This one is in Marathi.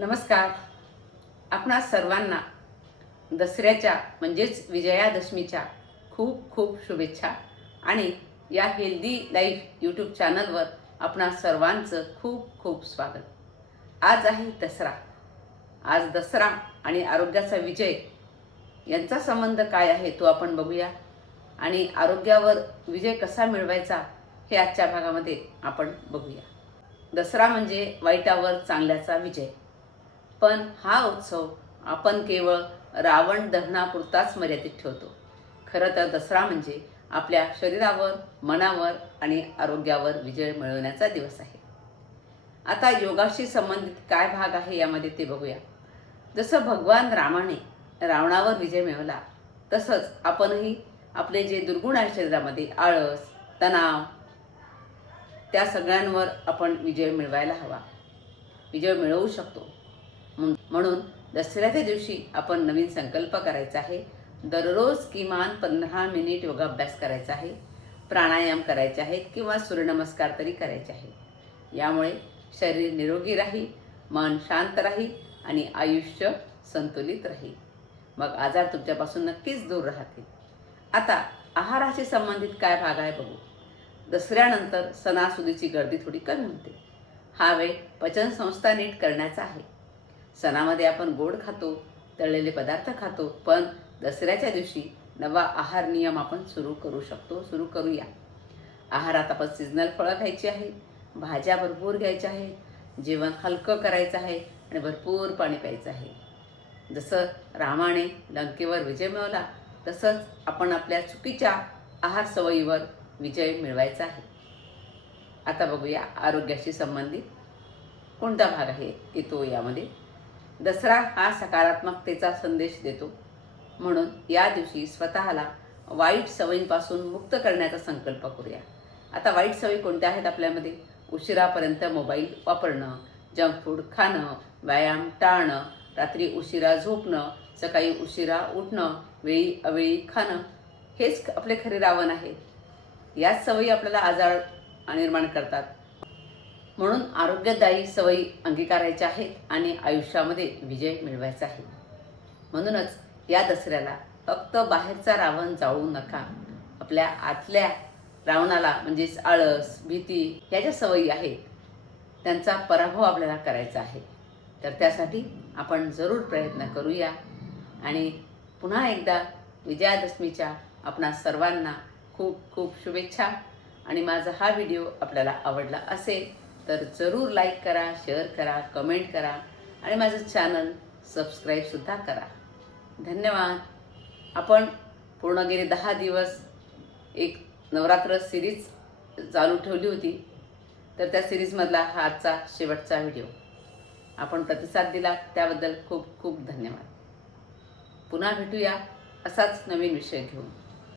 नमस्कार. आपणा सर्वांना दसऱ्याच्या म्हणजेच विजयादशमीच्या खूप खूप शुभेच्छा आणि या हेल्दी लाईफ यूट्यूब चॅनलवर आपणा सर्वांचं खूप खूप स्वागत. आज आहे दसरा. आज दसरा आणि आरोग्याचा विजय यांचा संबंध काय आहे तो आपण बघूया आणि आरोग्यावर विजय कसा मिळवायचा हे आजच्या भागामध्ये आपण बघूया. दसरा म्हणजे वाईटावर चांगल्याचा विजय. पण हा उत्सव आपण केवळ रावण दहनापुरताच मर्यादित ठेवतो. खरं तर दसरा म्हणजे आपल्या शरीरावर मनावर आणि आरोग्यावर विजय मिळवण्याचा दिवस आहे. आता योगाशी संबंधित काय भाग आहे यामध्ये ते बघूया. जसं भगवान रामाने रावणावर विजय मिळवला तसंच आपणही आपले जे दुर्गुण आहे शरीरामध्ये आळस तणाव त्या सगळ्यांवर आपण विजय मिळवायला हवा. विजय मिळवू शकतो. म्हणून दसऱ्याच्या दिवशी आपण नवीन संकल्प करायचा आहे. दररोज किमान पंधरा मिनिट योगाभ्यास करायचा आहे प्राणायाम करायचे आहेत किंवा सूर्यनमस्कार तरी करायचे आहे. यामुळे शरीर निरोगी राहील मन शांत राहील आणि आयुष्य संतुलित राहील. मग आजार तुमच्यापासून नक्कीच दूर राहतील. आता आहाराशी संबंधित काय भाग आहे बघू. दसऱ्यानंतर सणासुदीची गर्दी थोडी कमी होते. हा वेळ पचनसंस्था नीट करण्याचा आहे. सणामध्ये आपण गोड खातो तळलेले पदार्थ खातो पण दसऱ्याच्या दिवशी नवा आहार नियम आपण सुरू करू शकतो सुरू करूया. आहारात आपण सिजनल फळं खायची आहे भाज्या भरपूर घ्यायच्या आहेत जेवण हलकं करायचं आहे आणि भरपूर पाणी प्यायचं आहे. जसं रामाने लंकेवर विजय मिळवला तसंच आपण आपल्या चुकीच्या आहार सवयीवर विजय मिळवायचा आहे. आता बघूया आरोग्याशी संबंधित कोणता भाग आहे येतो यामध्ये दसरा हा सकारात्मकतेचा संदेश देतो. म्हणून या दिवशी स्वतःला वाईट सवयींपासून मुक्त करण्याचा संकल्प करूया. आता वाईट सवयी कोणत्या आहेत आपल्यामध्ये? उशिरापर्यंत मोबाईल वापरणं जंक फूड खाणं व्यायाम टाळणं रात्री उशिरा झोपणं सकाळी उशिरा उठणं वेळी अवेळी खाणं हेच आपले खरे रावण आहे याच सवयी आपल्याला आजार निर्माण करतात. म्हणून आरोग्यदायी सवयी अंगीकारायच्या आहेत आणि आयुष्यामध्ये विजय मिळवायचा आहे. म्हणूनच या दसऱ्याला फक्त बाहेरचा रावण जाळू नका. आपल्या आतल्या रावणाला म्हणजेच आळस भीती ह्या ज्या सवयी आहेत त्यांचा पराभव आपल्याला करायचा आहे. तर त्यासाठी आपण जरूर प्रयत्न करूया. आणि पुन्हा एकदा विजयादशमीच्या आपणा सर्वांना खूप खूप शुभेच्छा. आणि माझा हा व्हिडिओ आपल्याला आवडला असेल तर जरूर लाईक करा शेअर करा कमेंट करा आणि माझं चॅनल सबस्क्राईबसुद्धा करा. धन्यवाद. आपण पूर्ण गेले दहा दिवस एक नवरात्र सिरीज चालू ठेवली होती. तर त्या सिरीजमधला हा आजचा शेवटचा व्हिडिओ आपण प्रतिसाद दिला त्याबद्दल खूप खूप धन्यवाद. पुन्हा भेटूया असाच नवीन विषय घेऊन.